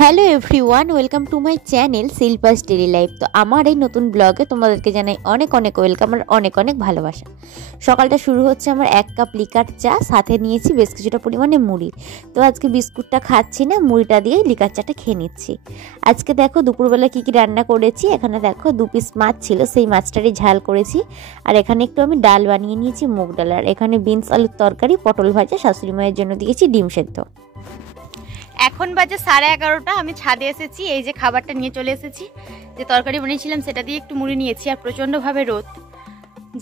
Hello everyone, welcome to my channel Shilpa's daily life. তো আমার এই নতুন ব্লগে তোমাদেরকে জানাই অনেক অনেক ওয়েলকাম আর অনেক অনেক ভালোবাসা। সকালটা শুরু হচ্ছে আমার 1 কাপ লিকার চা, সাথে নিয়েছি বেশ কিছুটা পরিমাণে মুড়ি। তো আজকে বিস্কুটটা খাচ্ছি না, মুড়িটা দিয়েই লিকার চাটা খেয়ে নিচ্ছি। আজকে দেখো দুপুরবেলা কী কী রান্না করেছি। এখানে দেখো 2 পিস মাছ ছিল, সেই মাছটারই ঝাল করেছি। আর এখানে একটু আমি ডাল বানিয়ে নিয়েছি, মুগ ডাল। আর এখানে বিনস আলুর তরকারি, পটল ভাজা, শাশুড়ি মায়ের জন্য দিয়েছি ডিম সেদ্ধ। এখন বাজে 11:30। আমি ছাদে এসেছি, এই যে খাবারটা নিয়ে চলে এসেছি। যে তরকারি বানিয়েছিলাম সেটা দিয়ে একটু মুড়ি নিয়েছি। আর প্রচণ্ডভাবে রোদ,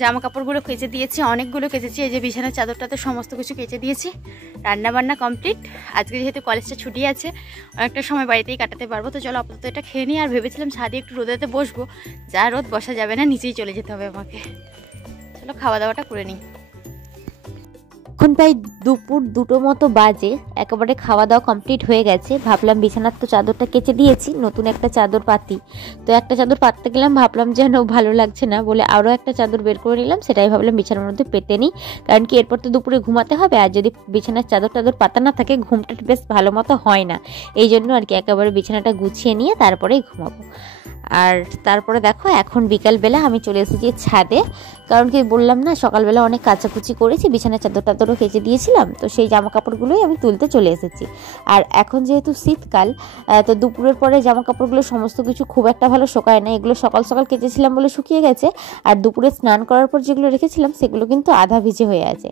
জামা কাপড়গুলো কেচে দিয়েছি, অনেকগুলো কেচেছি। এই যে বিছানার চাদরটাতে সমস্ত কিছু কেচে দিয়েছি। রান্না বান্না কমপ্লিট। আজকে যেহেতু কলেজটা ছুটি আছে, অনেকটা সময় বাড়িতেই কাটাতে পারবো। তো চলো আপাতত এটা খেয়ে নিই। আর ভেবেছিলাম ছাদে একটু রোদেতে বসবো, যা রোদ বসা যাবে না, নিচেই চলে যেতে হবে আমাকে। চলো খাওয়া দাওয়াটা করে নিই। এখন প্রায় দুপুর 2টো মতো বাজে, একেবারে খাওয়া দাওয়া কমপ্লিট হয়ে গেছে। ভাবলাম বিছানার তো চাদরটা কেচে দিয়েছি, নতুন একটা চাদর পাতি। তো একটা চাদর পাততে গেলাম, ভাবলাম যেন ভালো লাগছে না বলে আরও একটা চাদর বের করে নিলাম। সেটাই ভাবলাম বিছানার মধ্যে পেতে নিই, কারণ কি এরপর তো দুপুরে ঘুমাতে হবে। আর যদি বিছানার চাদর পাতা না থাকে, ঘুমটা বেশ ভালো মতো হয় না। এই জন্য আর কি একেবারে বিছানাটা গুছিয়ে নিয়ে তারপরেই ঘুমাবো। আর তারপরে দেখো এখন বিকালবেলা আমি চলে এসেছি ছাদে, কারণ কি বললাম না সকালবেলা অনেক কাচাকুচি করেছি, বিছানার চাদরও কেচে দিয়েছিলাম। তো সেই জামা কাপড়গুলোই আমি তুলতে চলে এসেছি। আর এখন যেহেতু শীতকাল, তো দুপুরের পরে জামা কাপড়গুলো সমস্ত কিছু খুব একটা ভালো শুকায় না। এগুলো সকাল সকাল কেচেছিলাম বলে শুকিয়ে গেছে। আর দুপুরে স্নান করার পর যেগুলো রেখেছিলাম সেগুলো কিন্তু আধা ভিজে হয়ে আছে।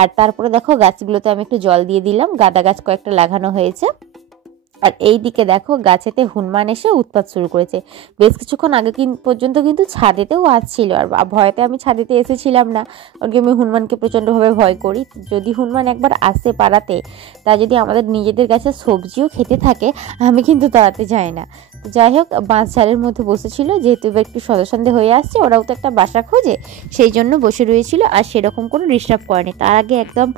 আর তারপরে দেখো গাছগুলোতে আমি একটু জল দিয়ে দিলাম, গাঁদা গাছ কয়েকটা লাগানো হয়েছে। আর এই দিকে দেখো গাছেতে হনুমান এসে উৎপাত শুরু করেছে। বেশ কিছুক্ষণ আগে পর্যন্ত কিন্তু ছাদেতেও আসছিল। আর ভয়তে আমি ছাদেতে এসেছিলাম না, কারণ আমি হনুমানকে প্রচণ্ডভাবে ভয় করি। যদি হনুমান একবার আসে পাড়াতে, তা যদি আমাদের নিজেদের গাছের সবজিও খেতে থাকে, আমি কিন্তু তাড়াতে যাই না। যাই হোক, বাঁশ ঝাড়ের মধ্যে বসেছিল, যেহেতু এবার একটু সন্ধ্যে হয়ে আসছে, ওরাও তো একটা বাসা খোঁজে, সেই জন্য বসে রয়েছিল। আর সেরকম কোনো ডিস্টার্ব করেনি। তার আগে একদম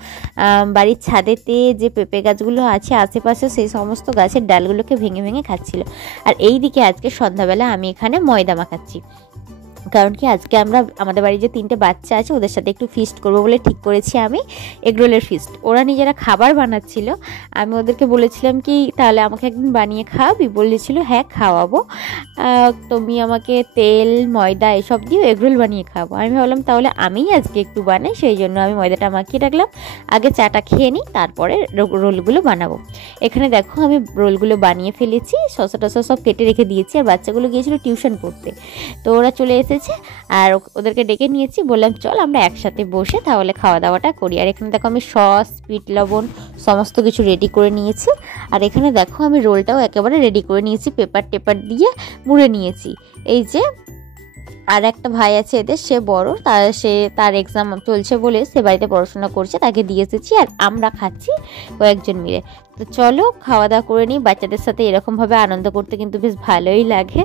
বাড়ির ছাদেতে যে পেঁপে গাছগুলো আছে আশেপাশে, সেই সমস্ত গাছের ডালগুলোকে ভেঙে ভেঙে খাচ্ছিল। আর এই দিকে আজকে সন্ধ্যাবেলা আমি এখানে ময়দা মাখাচ্ছি, কারণ কি আজকে আমাদের বাড়ির যে 3টে বাচ্চা আছে ওদের সাথে একটু ফিস্ট করবো বলে ঠিক করেছি আমি, এগরোলের ফিস্ট। ওরা নিজেরা খাবার বানাচ্ছিল, আমি ওদেরকে বলেছিলাম কি তাহলে আমাকে একদিন বানিয়ে খাওয়াবি, বলেছিল হ্যাঁ খাওয়াবো, তুমি আমাকে তেল ময়দা এসব দিয়ে এগরোল বানিয়ে খাওয়াবো। আমি ভাবলাম তাহলে আমিই আজকে একটু বানাই, সেই জন্য আমি ময়দাটা মাখিয়ে রাখলাম। আগে চাটা খেয়ে নিই, তারপরে রোলগুলো বানাবো। এখানে দেখো আমি রোলগুলো বানিয়ে ফেলেছি, শসা টসা সব কেটে রেখে দিয়েছি। আর বাচ্চাগুলো গিয়েছিল টিউশন পড়তে, তো ওরা চলে এসেছে। আর ওদেরকে ডেকে নিয়েছি, বললাম চল আমরা একসাথে বসে তাহলে খাওয়া দাওয়াটা করি। আর এখানে দেখো আমি সস, বিট লবণ সমস্ত কিছু রেডি করে নিয়েছি। আর এখানে দেখো আমি রোলটাও একেবারে রেডি করে নিয়েছি, পেপার দিয়ে মুড়ে নিয়েছি। এই যে আর একটা ভাই আছে এদের, সে বড়, তার এক্সাম চলছে বলে সে বাড়িতে পড়াশোনা করছে, তাকে দিয়ে এসেছি। আর আমরা খাচ্ছি কয়েকজন মিলে। তো চলো খাওয়া দাওয়া করে নিই। বাচ্চাদের সাথে এরকমভাবে আনন্দ করতে কিন্তু বেশ ভালোই লাগে।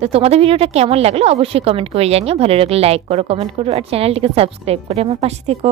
তো তোমাদের ভিডিওটা কেমন লাগলো অবশ্যই কমেন্ট করে জানিও। ভালো লাগলে লাইক করো, কমেন্ট করো, আর চ্যানেলটিকে সাবস্ক্রাইব করে আমার পাশে থেকো।